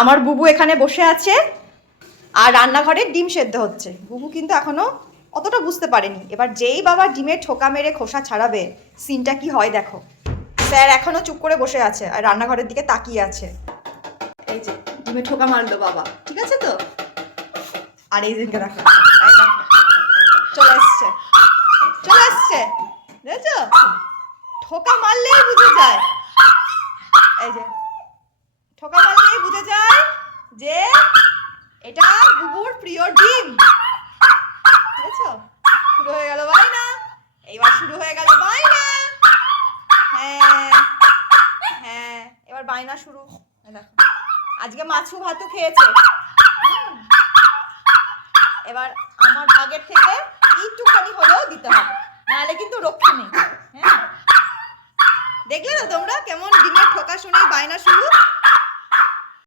আমার বুবু এখানে বসে আছে আর রান্নাঘরে ডিম সেদ্ধ হচ্ছে। বুবু কিন্তু এখনও অতটা বুঝতে পারেনি। এবার যেই বাবা ডিমের ঠোকা মেরে খোসা ছাড়াবে, সিনটা কি হয় দেখো। স্যার এখনও চুপ করে বসে আছে আর রান্নাঘরের দিকে তাকিয়ে আছে। এই যে, ডিমে ঠোকা মারলো বাবা, ঠিক আছে তো? আর এই দিনকে দেখো। চলে এসছে। চলে এসছে। দেখেছ? ঠোকা মারলেই বুঝে যায়। এই যে, ঠোকা মারলেই বুঝে যায়। যে এটা বুবুর প্রিয় ডিম। বুঝেছ শুরু হয়ে গেল বাইনা এইবার শুরু হয়ে গেল বাইনা হ্যাঁ হ্যাঁ এবার বাইনা শুরু। দেখো। আজকে মাছু ভাতও খেয়েছে। এবার আমার ভাগের থেকে একটুখানি হলেও দিতে হবে। নাহলে কিন্তু রক্ষা নেই। হ্যাঁ। দেখলে তো তোমরা কেমন ডিমের ঠোকা শুনে বায়না শুরু?